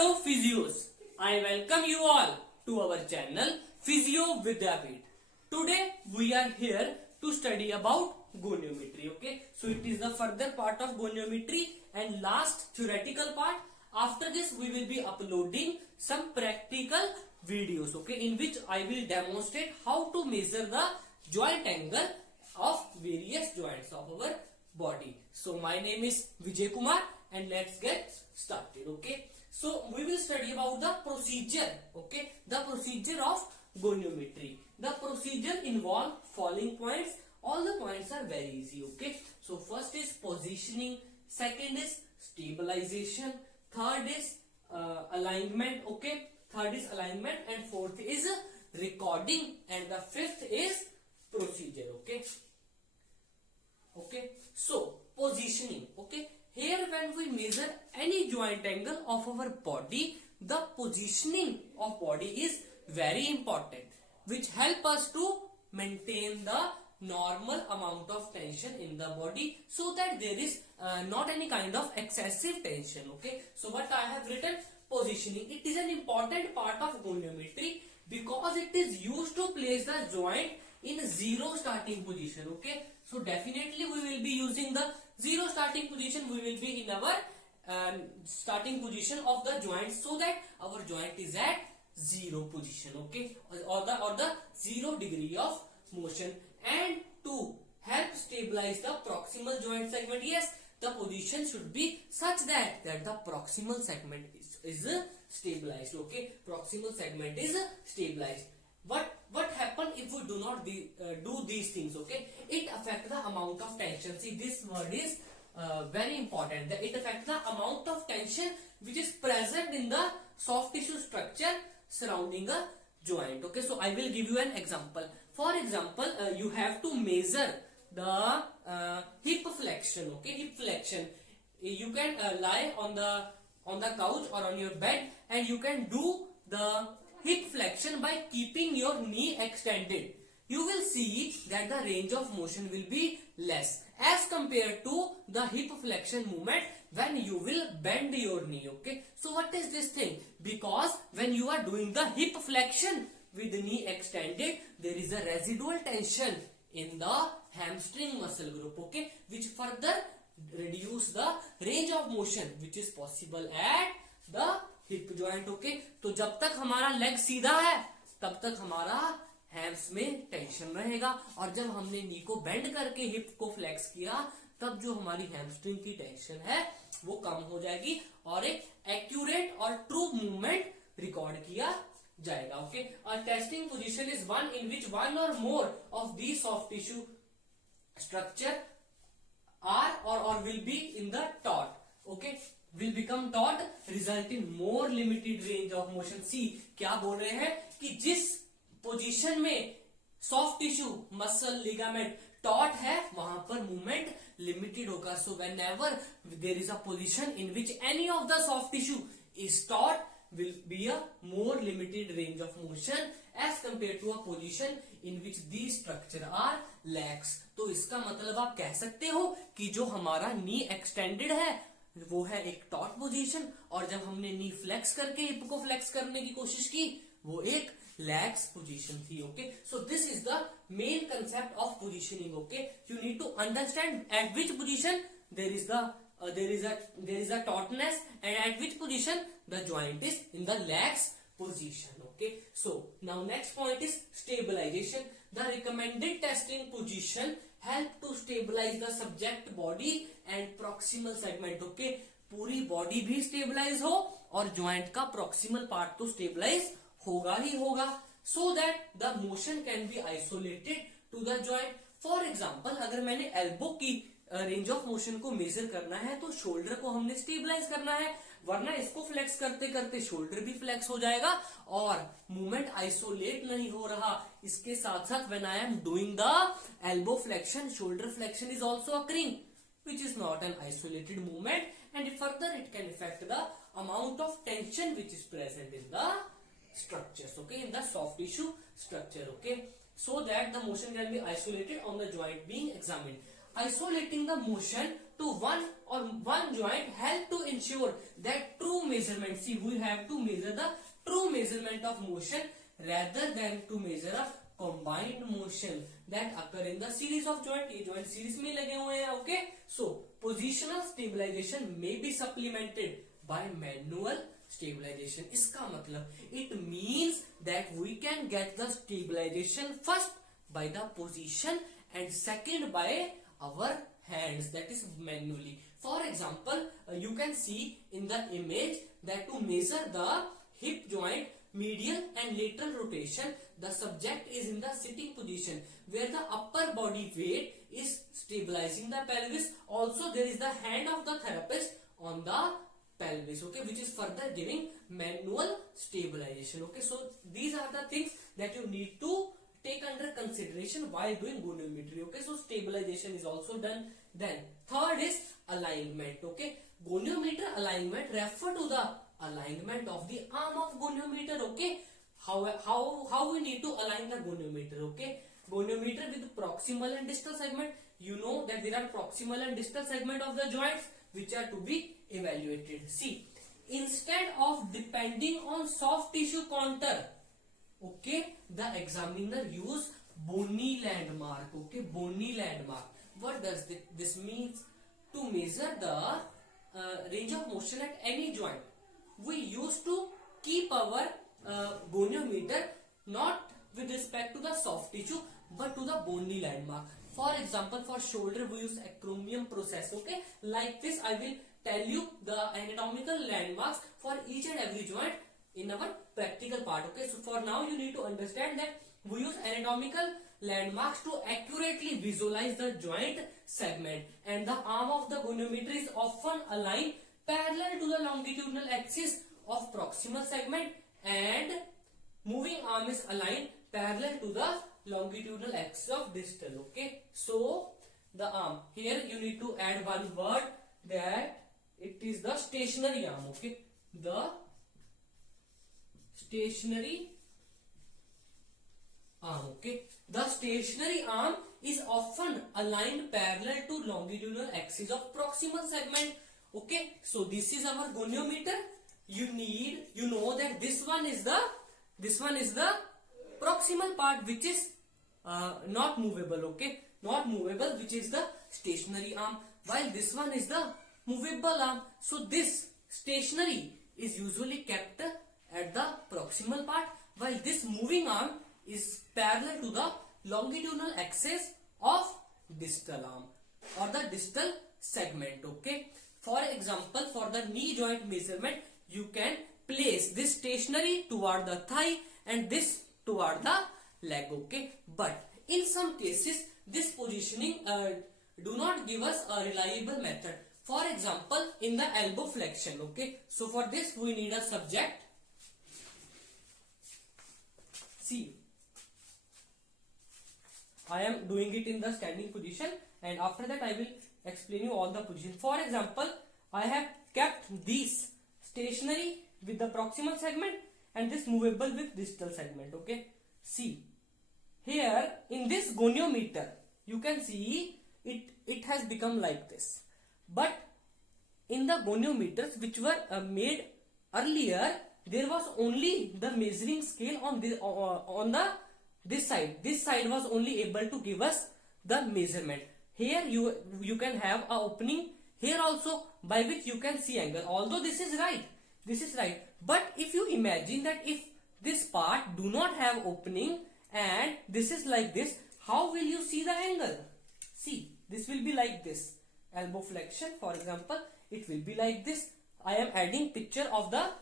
Hello physios, I welcome you all to our channel Physio Vidyapeeth. Today we are here to study about goniometry. Okay, so it is the further part of goniometry and last theoretical part. After this we will be uploading some practical videos, okay, in which I will demonstrate how to measure the joint angle of various joints of our body. So my name is Vijay Kumar and let's get started. Okay, so we will study about the procedure. Okay, the procedure of goniometry. The procedure involve following points. All the points are very easy. Okay, so first is positioning, second is stabilization, third is alignment. Okay, third is alignment and fourth is recording and the fifth is procedure. Okay, so positioning. Okay, here when we measure any joint angle of our body, the positioning of body is very important, which help us to maintain the normal amount of tension in the body so that there is not any kind of excessive tension. Okay, so what I have written, positioning, it is an important part of goniometry because it is used to place the joint in zero starting position. Okay, so definitely we will be using the zero starting position. We will be in our starting position of the joint so that our joint is at zero position. Okay, or the 0 degree of motion. And to help stabilize the proximal joint segment, yes, the position should be such that the proximal segment is stabilized. Okay, proximal segment is stabilized. What happen if we do not do these things? Okay, it affects the amount of tension. See, this word is very important. It affects the amount of tension which is present in the soft tissue structure surrounding a joint. Okay, so I will give you an example. For example, you have to measure the hip flexion. Okay, hip flexion. You can lie on the couch or on your bed and you can do the hip flexion by keeping your knee extended. You will see that the range of motion will be less as compared to the hip flexion movement when you will bend your knee. Okay, so what is this thing? Because when you are doing the hip flexion with the knee extended, there is a residual tension in the hamstring muscle group. Okay, which further reduce the range of motion which is possible at the hip joint. Okay, तो जब तक हमारा leg सीधा है तब तक हमारा hams में टेंशन रहेगा और जब हमने नी को बेंड करके हिप को फ्लेक्स किया तब जो हमारी हैमस्ट्रिंग की टेंशन है वो कम हो जाएगी और एक एक्यूरेट और ट्रू मूवमेंट रिकॉर्ड किया जाएगा. Okay, a testing position is one in which one or more of the soft tissue structure are or will be in the taut. Okay, will become taut, result in more limited range of motion. See, क्या बोल रहे हैं कि जिस position में soft tissue muscle ligament taught है वहां पर मूवमेंट लिमिटेड होगा. सो whenever there is a position in which any of the soft tissue is taut, will be a more limited range of motion as compared to a position in which these structure are lax. तो इसका मतलब आप कह सकते हो कि जो हमारा नी एक्सटेंडेड है वो है एक टॉट पोजीशन और जब हमने नी फ्लेक्स करके हिप को फ्लेक्स करने की कोशिश की वो एक लैक्स पोजीशन थी. Okay, so this is the main concept of positioning. Okay, you need to understand at which position there is a tautness and at which position the joint is in the lax position. Okay, so now next point is stabilization. The recommended testing position help to stabilize the subject body and proximal segment. Okay, पूरी body भी stabilise हो और joint का proximal part तो stabilise होगा ही होगा so that the motion can be isolated to the joint. For example, अगर मैंने एल्बो की रेंज ऑफ मोशन को मेजर करना है तो शोल्डर को हमने स्टेबलाइज करना है, वरना इसको फ्लेक्स करते करते शोल्डर भी फ्लेक्स हो जाएगा और मूवमेंट आइसोलेट नहीं हो रहा. इसके साथ साथ when I am doing the elbow flexion, shoulder flexion is also occurring which is not an isolated movement and further it can affect the amount of tension which is present in the structures. Okay, in the soft tissue structure. Okay, so that the motion can be isolated on the joint being examined. Isolating the motion to one or one joint help to ensure that true measurement. See, we have to measure the true measurement of motion rather than to measure a combined motion that occur in the series of joint. ये joint series में लगे हुए हैं. Okay, so positional stabilization may be supplemented by manual stabilization. इसका मतलब it means that we can get the stabilization first by the position and second by our hands, that is manually. For example, you can see in the image that to measure the hip joint medial and lateral rotation, the subject is in the sitting position where the upper body weight is stabilizing the pelvis. Also there is the hand of the therapist on the pelvis, okay, which is further giving manual stabilization. Okay, so these are the things that you need to take under consideration while doing goniometry. Okay, so stabilization is also done. Then third is alignment. Okay, goniometer alignment refer to the alignment of the arm of goniometer. Okay, how we need to align the goniometer. Okay, goniometer with proximal and distal segment. You know that there are proximal and distal segment of the joints which are to be evaluated. See, instead of depending on soft tissue contour, okay, the examiner use bony landmark. Okay, bony landmark. What does this means? To measure the range of motion at any joint, we used to keep our goniometer not with respect to the soft tissue but to the bony landmark. For example, for shoulder we use acromion process. Okay, like this I will tell you the anatomical landmarks for each and every joint in our practical part. Okay, so for now you need to understand that we use anatomical landmarks to accurately visualize the joint segment, and the arm of the goniometer is often aligned parallel to the longitudinal axis of proximal segment, and moving arm is aligned parallel to the longitudinal axis of distal. Okay, so the arm, here you need to add one word, that it is the stationary arm. Okay, the stationary arm. Okay, the stationary arm is often aligned parallel to longitudinal axis of proximal segment. Okay, so this is our goniometer. You know that this one is the proximal part which is not movable. Okay, not movable, which is the stationary arm, while this one is the movable arm. So this stationary is usually kept at the proximal part, while this moving arm is parallel to the longitudinal axis of distal arm or the distal segment. Okay, for example, for the knee joint measurement, you can place this stationary toward the thigh and this toward the leg. Okay, but in some cases this positioning do not give us a reliable method. For example, in the elbow flexion. Okay, so for this we need a subject. See, I am doing it in the standing position, and after that I will explain you all the positions. For example, I have kept these stationary with the proximal segment and this movable with distal segment. Okay, see, here in this goniometer you can see it has become like this, but in the goniometers which were made earlier, there was only the measuring scale on this side. This side was only able to give us the measurement. Here you can have a opening here also by which you can see angle. Although this is right, but if you imagine that if this part do not have opening and this is like this, how will you see the angle? See, this will be like this. Elbow flexion, for example, it will be like this. I am adding picture of the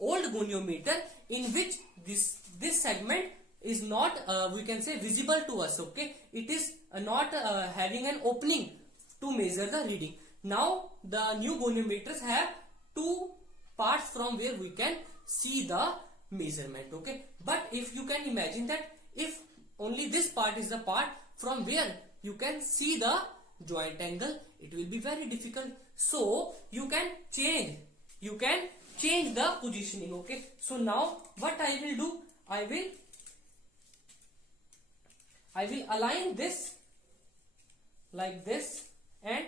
old goniometer in which this segment is not we can say visible to us. Okay, it is not having an opening to measure the reading. Now the new goniometers have two parts from where we can see the measurement. Okay, but if you can imagine that if only this part is the part from where you can see the joint angle, it will be very difficult. So you can change the positioning. Okay, so now what I will do, I will align this like this and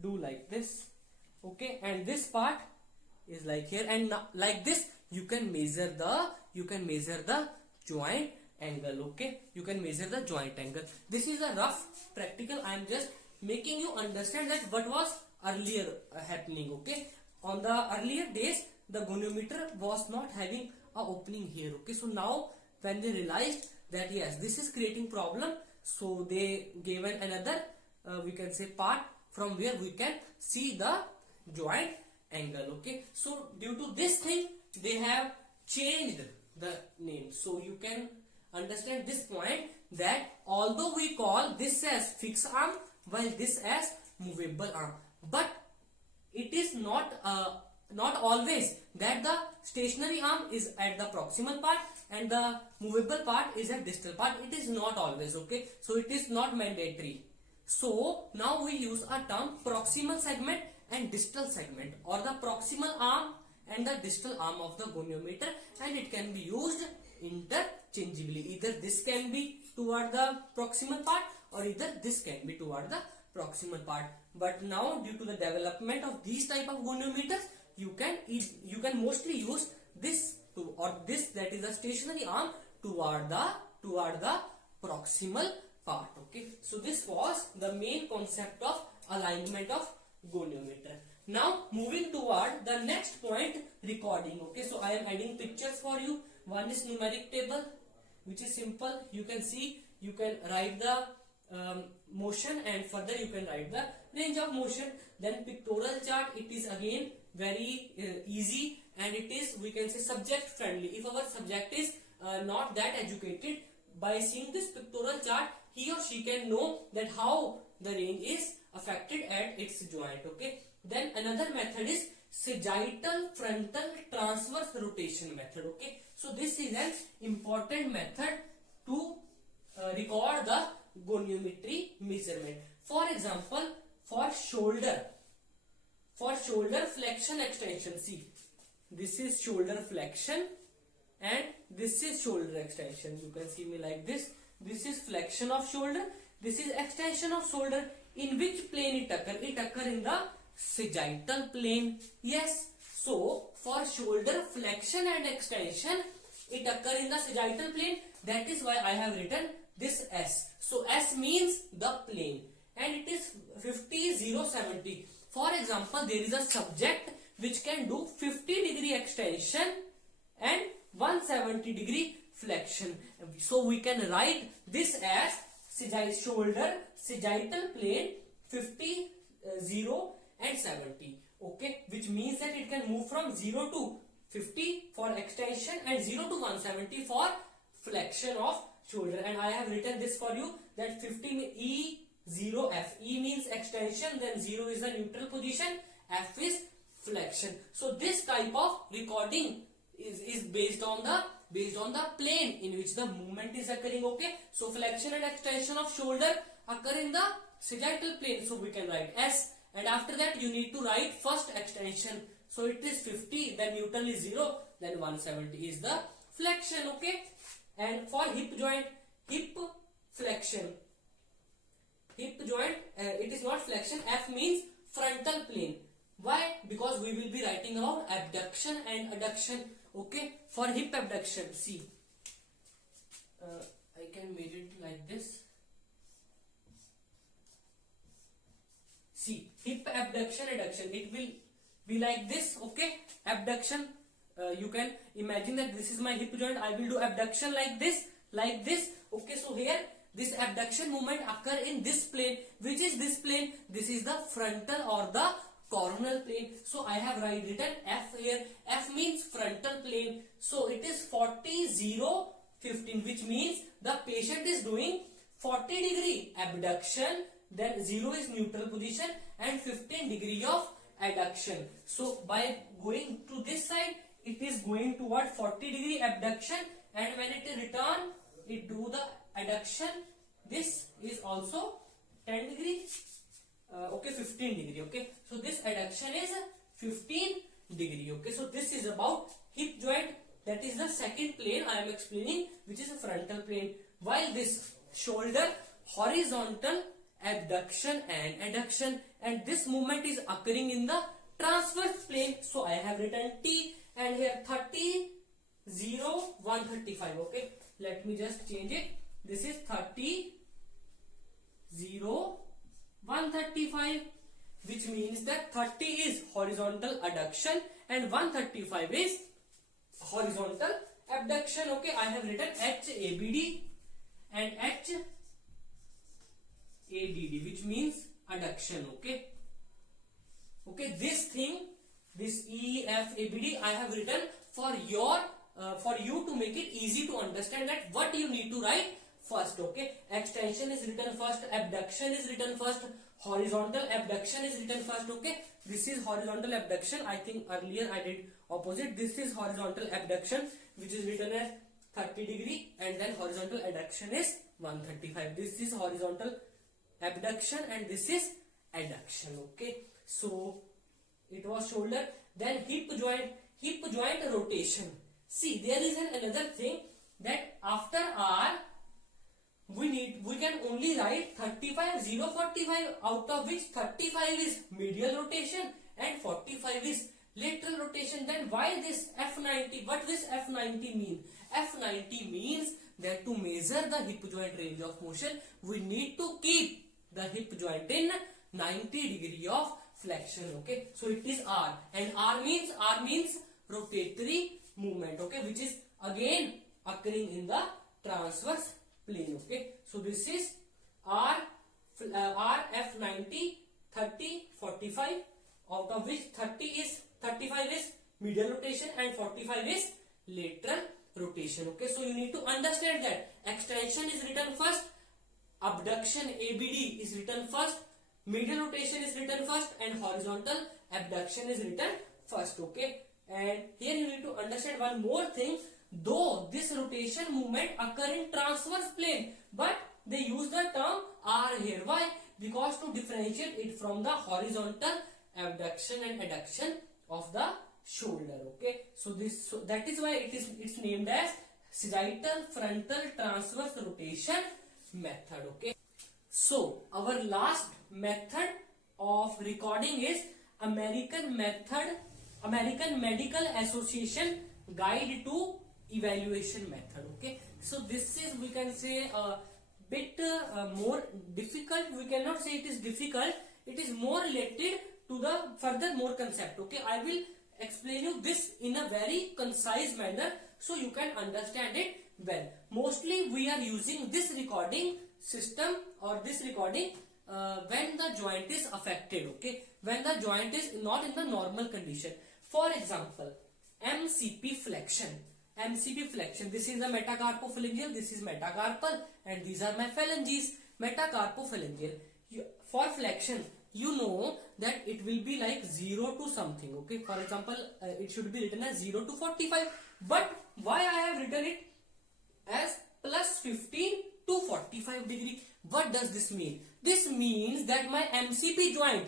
do like this. okay, and this part is like here, and now, like this you can measure the joint angle. Okay, you can measure the joint angle. This is a rough practical. I am just making you understand that what was earlier happening. Okay, on the earlier days the goniometer was not having a opening here. Okay, so now when they realized that yes, this is creating problem, so they gave another we can say part from where we can see the joint angle. Okay, so due to this thing they have changed the name. So you can understand this point, that although we call this as fixed arm while this as movable arm, but it is not always that the stationary arm is at the proximal part and the movable part is at distal part. It is not always. Okay, so it is not mandatory. So now we use a term proximal segment and distal segment, or the proximal arm and the distal arm of the goniometer, and it can be used interchangeably. Either this can be toward the proximal part or either this can be toward the proximal part. But now due to the development of these type of goniometers, you can mostly use this to, or this, that is the stationary arm, toward the proximal part. Okay, so this was the main concept of alignment of goniometer. Now moving toward the next point, recording. Okay, so I am adding pictures for you. One is numeric table, which is simple. You can see, you can write the motion, and further you can write the range of motion. Then pictorial chart, it is again very easy, and it is, we can say, subject friendly. If our subject is not that educated, by seeing this pictorial chart he or she can know that how the range is affected at its joint. Okay, then another method is sagittal frontal transverse rotation method. Okay, so this is an important method to record the goniometry measurement. For example, for shoulder flexion extension, see, this is shoulder flexion and this is shoulder extension. You can see me like this. This is flexion of shoulder, this is extension of shoulder. In which plane it occur? It occur in the sagittal plane. Yes, so for shoulder flexion and extension, it occur in the sagittal plane. That is why I have written this S. So S means the plane, and it is 50, 0, 70. For example, there is a subject which can do 50-degree extension and 170-degree flexion. So we can write this as shoulder sagittal plane 50, 0 and 70. Okay, which means that it can move from 0 to 50 for extension and 0 to 170 for flexion of shoulder. And I have written this for you, that 50 E 0 F. E means extension, then 0 is the neutral position, F is flexion. So this type of recording is based on the plane in which the movement is occurring. Okay, so flexion and extension of shoulder occur in the sagittal plane, so we can write S, and after that you need to write first extension. So it is 50, then neutral is 0, then 170 is the flexion. Okay, and for hip joint, hip flexion, hip joint, it is not flexion. F means frontal plane. Why? Because we will be writing about abduction and adduction. Okay, for hip abduction, see, I can make it like this. See, hip abduction, adduction, it will be like this. Okay, abduction, you can imagine that this is my hip joint. I will do abduction like this, like this. Okay, so here this abduction movement occur in this plane. Which is this plane? This is the frontal or the coronal plane. So I have written F here. F means frontal plane. So it is 40, 0, 15, which means the patient is doing 40-degree abduction, then 0 is neutral position and 15 degree of adduction. So by going to this side, it is going toward 40-degree abduction, and when it return, it do the adduction. This is also 10 degree. Okay, 15 degree. Okay, so this adduction is 15 degree. Okay, so this is about hip joint. That is the second plane I am explaining, which is a frontal plane. While this shoulder horizontal abduction and adduction, and this movement is occurring in the transverse plane. So I have written T, and here 30, 0, 135. Okay, let me just change it. This is 30, 0, 135, which means that 30 is horizontal adduction and 135 is horizontal abduction. Okay, I have written HABD and HADD, which means adduction. Okay, this thing, this EFABD, I have written for you to make it easy to understand that what you need to write first. Okay, extension is written first, abduction is written first, horizontal abduction is written first. Okay, this is horizontal abduction. I think earlier I did opposite. This is horizontal abduction, which is written as 30 degree, and then horizontal adduction is 135. This is horizontal abduction and this is adduction. Okay, so it was shoulder. Then hip joint rotation. See, there is another thing, that after R we can only write 35, 0, 45, out of which 35 is medial rotation and 45 is lateral rotation. Then why this F90? What does F90 mean? F90 means that to measure the hip joint range of motion, we need to keep the hip joint in 90 degree of flexion. Okay, so it is R, and R means rotatory movement. Okay, which is again occurring in the transverse plane. Okay, so this is R, F90, 30, 45, out of which 35 is medial rotation and 45 is lateral rotation. Okay, so you need to understand that extension is written first, abduction ABD is written first, medial rotation is written first, and horizontal abduction is written first. Okay, and here you need to understand one more thing. Though this rotation movement occur in transverse plane, but they use the term R here. Why? Because to differentiate it from the horizontal abduction and adduction of the shoulder. Okay, so that is why it's named as sagittal frontal transverse rotation method. Okay, so our last method of recording is American Medical Association Guide to Evaluation method. Okay, so this is, we can say, a bit more difficult. We cannot say it is difficult. It is more related to the further more concept. Okay, I will explain you this in a very concise manner so you can understand it well. Mostly we are using this recording system or this recording when the joint is affected. Okay, when the joint is not in the normal condition. For example, MCP flexion. This is the metacarpophalangeal, this is metacarpal, and these are my phalanges. Metacarpophalangeal. For flexion, you know that it will be like 0 to something. Okay, for example, it should be written as 0 to 45. But why I have written it as plus 15 to 45 degree? What does this mean? This means that my MCP joint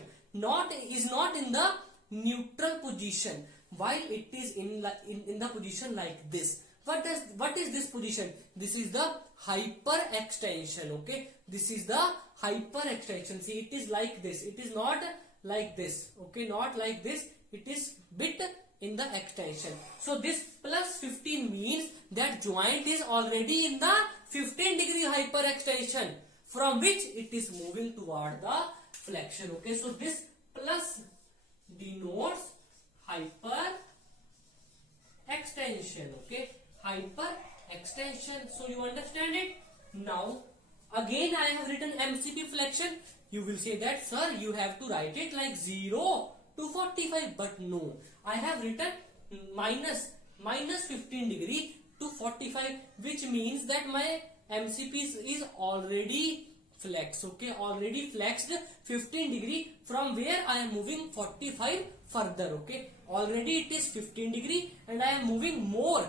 is not in the neutral position, while it is in the position like this. What is this position? This is the hyperextension. Okay, this is the hyperextension. See, it is like this. It is not like this. Okay, not like this. It is bit in the extension. So this plus 15 means that joint is already in the 15 degree hyperextension, from which it is moving toward the flexion. Okay, so this plus denotes hyper extension. Okay, hyper extension. So you understand it now. Again I have written MCP flexion. You will say that, sir, you have to write it like 0 to 45, but no, I have written minus 15 degree to 45, which means that my MCP is already flexed. Okay, already flexed 15 degree, from where I am moving 45 further. Okay, already it is 15 degree and I am moving more.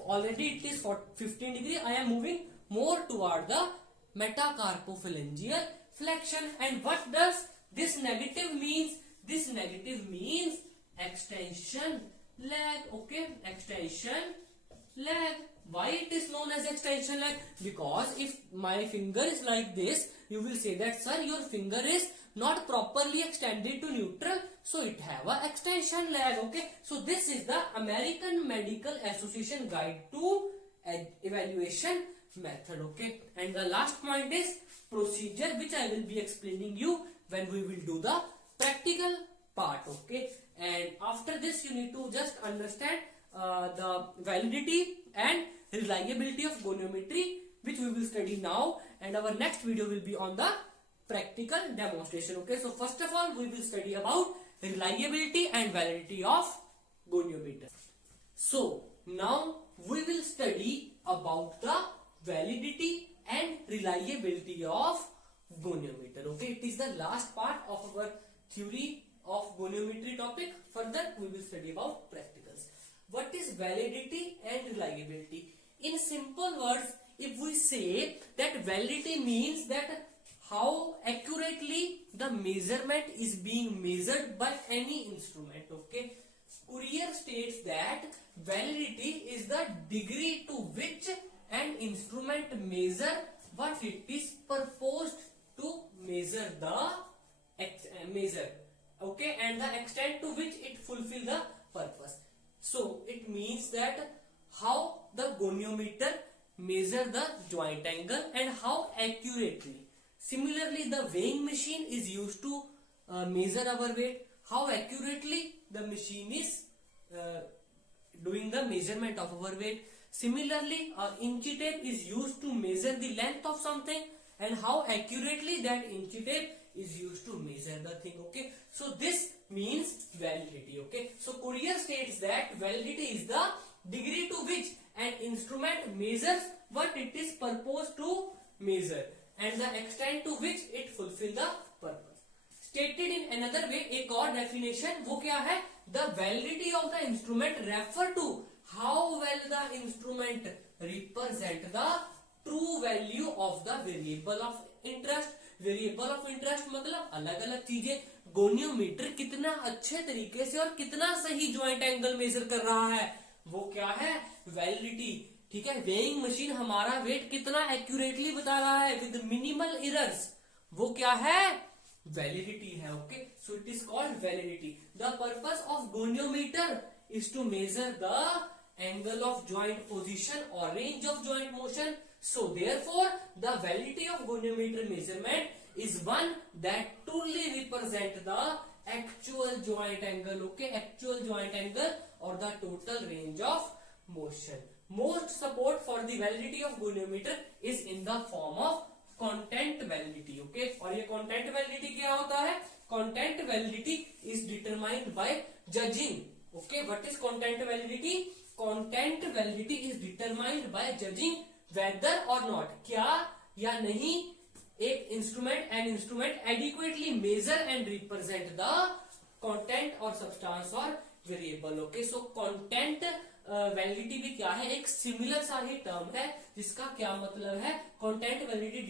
Already it is 15 degree, I am moving more toward the metacarpophalangeal flexion. And what does this negative means? This negative means extension lag. Okay, extension lag. Why it is known as extension lag? Because if my finger is like this, you will say that, sir, your finger is not properly extended to neutral, so it have a extension lag. Okay, so this is the American Medical Association guide to evaluation method. Okay, and the last point is procedure, which I will be explaining you when we will do the practical part. Okay, and after this you need to just understand the validity and reliability of goniometry, which we will study now, and our next video will be on the practical demonstration. Okay, so first of all we will study about reliability and validity of goniometer. So now we will study about the validity and reliability of goniometer. Okay, it is the last part of our theory of goniometry topic. Further we will study about practicals. What is validity and reliability? In simple words, if we say that validity means that how accurately the measurement is being measured by any instrument. Okay, Courier states that validity is the degree to which an instrument measure what it is proposed to measure okay, and the extent to which it fulfill the purpose. So it means that how the goniometer measure the joint angle and how accurately. Similarly, the weighing machine is used to measure our weight, how accurately the machine is doing the measurement of our weight. Similarly, inchy tape is used to measure the length of something and how accurately that inchy tape is used to measure the thing. Okay, so this means validity. Okay, so Courier states that validity is the degree to which an instrument measures what it is proposed to measure and the extent to which it fulfill the purpose. Stated in another way, एक और definition वो क्या है? The validity of the instrument refer to how well the instrument represent the true value of the variable of interest. Variable of interest मतलब अलग अलग चीजें. Goniometer कितना अच्छे तरीके से और कितना सही ज्वाइंट एंगल मेजर कर रहा है, वो क्या है? वैलिडिटी. ठीक है, वेइंग मशीन हमारा वेट कितना एक्यूरेटली बता रहा है विद मिनिमल एरर्स, वो क्या है? वैलिडिटी है. Okay, so it is called validity. The purpose of goniometer is to measure the angle of joint position or range of joint motion. So therefore the validity of goniometer measurement is one that truly represent the actual joint angle. Okay, actual joint angle or the total range of motion. Most support for the validity of goniometer is in the form of content validity. Okay, और ये content validity क्या होता है? Content validity is determined by judging. Okay, what is content validity? Content validity is determined by judging whether or not, क्या या नहीं एक an instrument adequately measure and represent the content or substance or variable. Okay, so content validity भी क्या है? एक similar सा ही term है जिसका क्या मतलब है? Content validity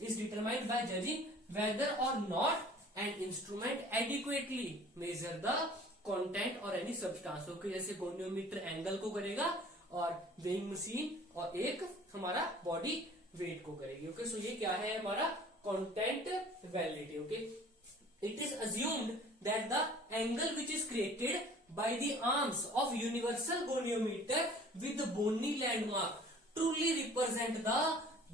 is determined by judging whether or not an instrument adequately measure the content और एनी सब्सटेंस. ओके, जैसे गोनियोमीटर एंगल को करेगा और वेइंग मशीन और एक हमारा बॉडी वेट को करेगी. ओके, सो ये क्या है? हमारा content validity. Okay, it is assumed that the angle which is created by the arms of universal goniometer with bony landmark truly represent the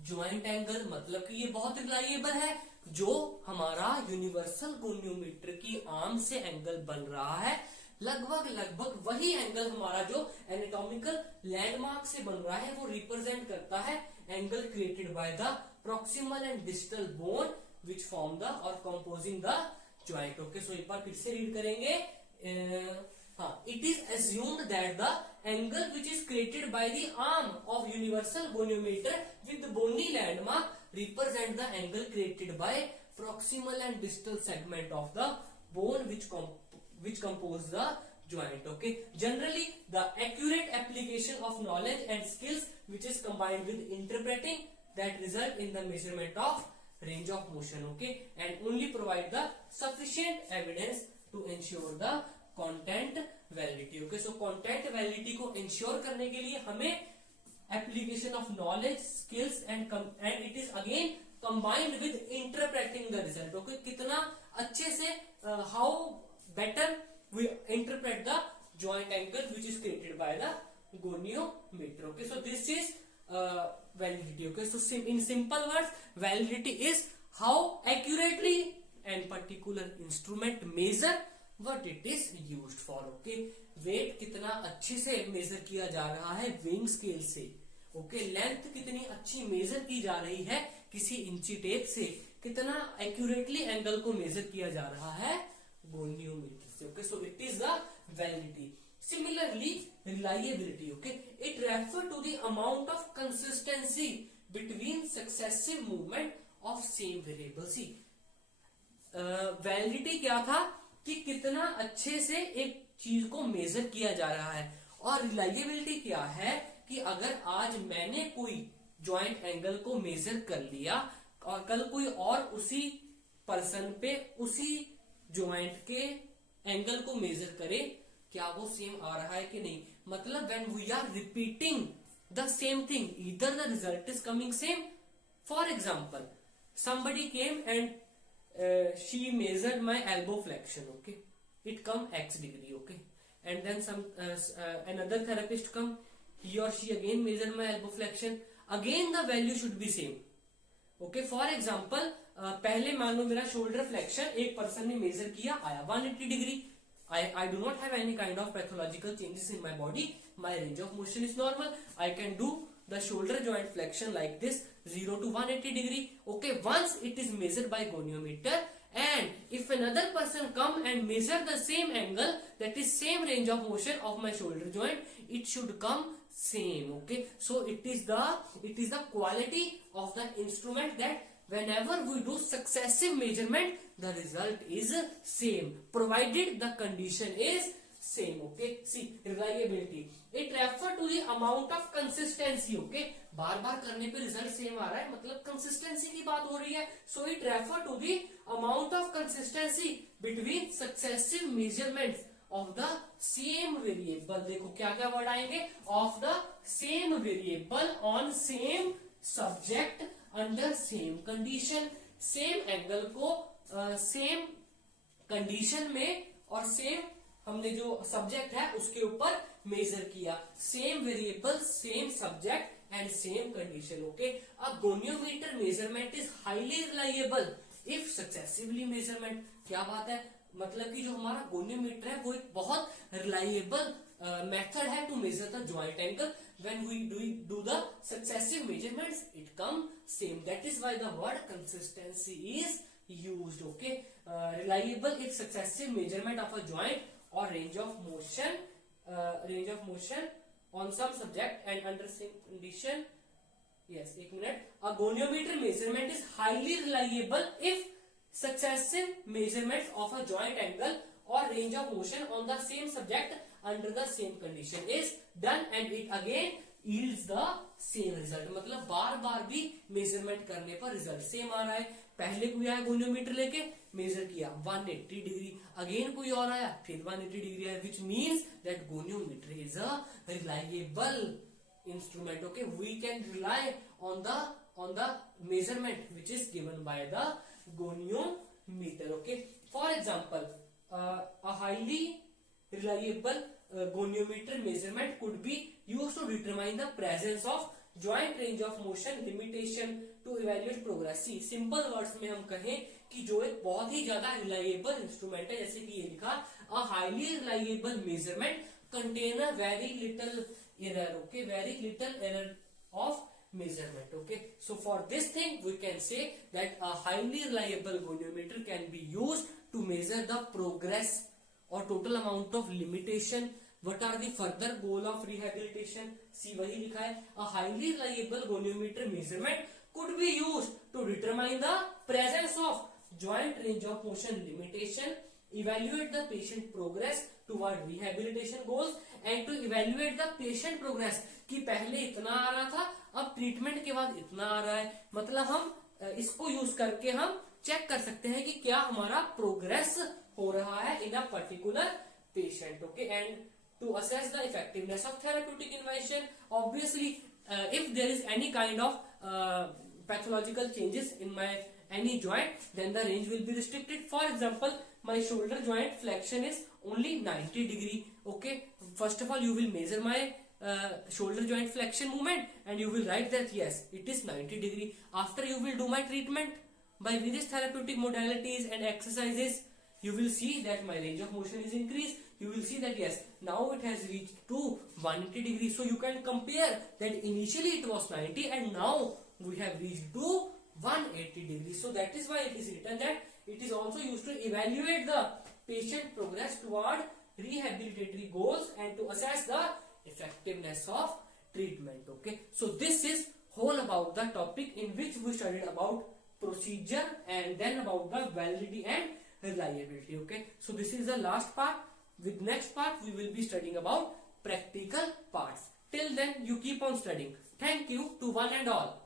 joint angle. मतलब कि ये बहुत रिलायबल है. जो हमारा यूनिवर्सल गोनियोमीटर की आर्म से एंगल बन रहा है, लगभग वही एंगल हमारा जो एनाटॉमिकल लैंडमार्क से बन रहा है वो रिप्रेजेंट करता है angle created by the proximal and distal bone which form the और कंपोजिंग द ज्वाइंट. ओके, सो एक बार फिर से रीड करेंगे. It is assumed that the angle which is created by the arm of universal goniometer with the bony landmark represent the angle created by proximal and distal segment of the bone which compose the joint. Okay, generally the accurate application of knowledge and skills which is combined with interpreting that result in the measurement of range of motion. Okay, and only provide the sufficient evidence to ensure the content validity. Okay, so content validity को ensure करने के लिए हमें application of knowledge, skills and it is again combined with interpreting the result. Okay, कितना अच्छे से how better we interpret the joint angle which is created by the goniometer. Okay, so this is validity. Okay, so in simple words, validity is how accurately and particular instrument measure what it is used for. Okay, weight कितना अच्छे से major किया जा रहा है weighing scale से. Okay, length कितनी अच्छी मेजर की जा रही है किसी इंची टेप से, कितना एक्यूरेटली एंगल को मेजर किया जा रहा है गोनियोमीटर से. Okay, so it is the validity. Similarly, reliability. Okay, it refers to the amount of consistency between successive movement of same variable. See, validity क्या था कि कितना अच्छे से एक चीज को मेजर किया जा रहा है, और रिलायबिलिटी क्या है कि अगर आज मैंने कोई जॉइंट एंगल को मेजर कर लिया और कल कोई और उसी पर्सन पे उसी जॉइंट के एंगल को मेजर करे, क्या वो सेम आ रहा है कि नहीं. मतलब when we are repeating the same thing, either the result is coming same. For example, somebody came and she measured my elbow flexion. Okay, it come x degree. Okay, and then another therapist come, he or she again measure my elbow flexion, again the value should be same. Okay, for example, पहले मान लो मेरा shoulder flexion एक person ने major किया, आया 180 degree. I do not have any kind of pathological changes in my body. My range of motion is normal. I can do the shoulder joint flexion like this, 0 to 180 degree. Okay, once it is measured by goniometer, and if another person come and measure the same angle, that is same range of motion of my shoulder joint, it should come same. Okay, so it is the quality of the instrument that whenever we do successive measurement, the result is same, provided the condition is same. Okay, see, reliability, it refer to the amount of consistency. Okay, बार बार करने पे result same आ रहा है, मतलब consistency की बात हो रही है. So it refer to the amount of consistency between successive measurements of the same variable. देखो क्या क्या वर्ड आएंगे, of the same variable on same subject under same condition. Same angle को सेम कंडीशन में और सेम हमने जो subject है उसके ऊपर मेजर किया. Same variable, same subject and same condition. Okay, a goniometer measurement is highly reliable if successively measurement. क्या बात है, मतलब कि जो हमारा गोनियोमीटर है वो एक बहुत रिलायबल मेथड है to measure the joint angle. when we do the successive measurements, it come same. That is why the word consistency is used. Okay, reliable if successive measurement of a joint or range of motion on some subject and under same condition. Yes, एक minute. A goniometer measurement is highly reliable if successive measurements of a joint angle or range of motion on the same subject under the same condition is done and it again yields the same result. मतलब बार बार भी measurement करने पर result same आ रहा है. पहले कोई आया goniometer लेके मेजर किया 180 डिग्री, अगेन कोई और आया फिर 180 डिग्री आया, which means that goniometer is a reliable instrument. Okay, we can rely on the measurement which is given by the goniometer. Okay, for example, a highly reliable goniometer measurement could be used to determine the presence of joint range of motion limitation to evaluate progress. See, simple words में हम कहें कि जो एक बहुत ही ज्यादा reliable instrument है, जैसे कि ये लिखा, a highly reliable measurement contain a very little error. Okay, very little error of measurement. Okay, so for this thing we can say that a highly reliable goniometer can be used to measure the progress or total amount of limitation. What are the further goal of rehabilitation? See, वही लिखा है, a highly reliable goniometer measurement could be used to determine the presence of joint range of motion limitation, evaluate the patient progress toward rehabilitation goals and to evaluate the patient progress कि पहले इतना आ रहा था, अब treatment के बाद इतना आ रहा है. मतलब हम इसको यूज करके हम चेक कर सकते हैं कि क्या हमारा प्रोग्रेस हो रहा है in a particular patient. Okay, and to assess the effectiveness of therapeutic intervention, obviously if there is any kind of pathological changes in my any joint, then the range will be restricted. For example, my shoulder joint flexion is only 90 degree. Okay, first of all you will measure my shoulder joint flexion movement and you will write that yes, it is 90 degree. After you will do my treatment by various therapeutic modalities and exercises, you will see that my range of motion is increased. You will see that yes, now it has reached to 180 degrees. So you can compare that initially it was 90 and now we have reached to 180 degrees. So that is why it is written that it is also used to evaluate the patient progress toward rehabilitatory goals and to assess the effectiveness of treatment. Okay, so this is whole about the topic in which we studied about procedure and then about the validity and reliability. Okay, so this is the last part. With next part we will be studying about practical parts. Till then you keep on studying. Thank you to one and all.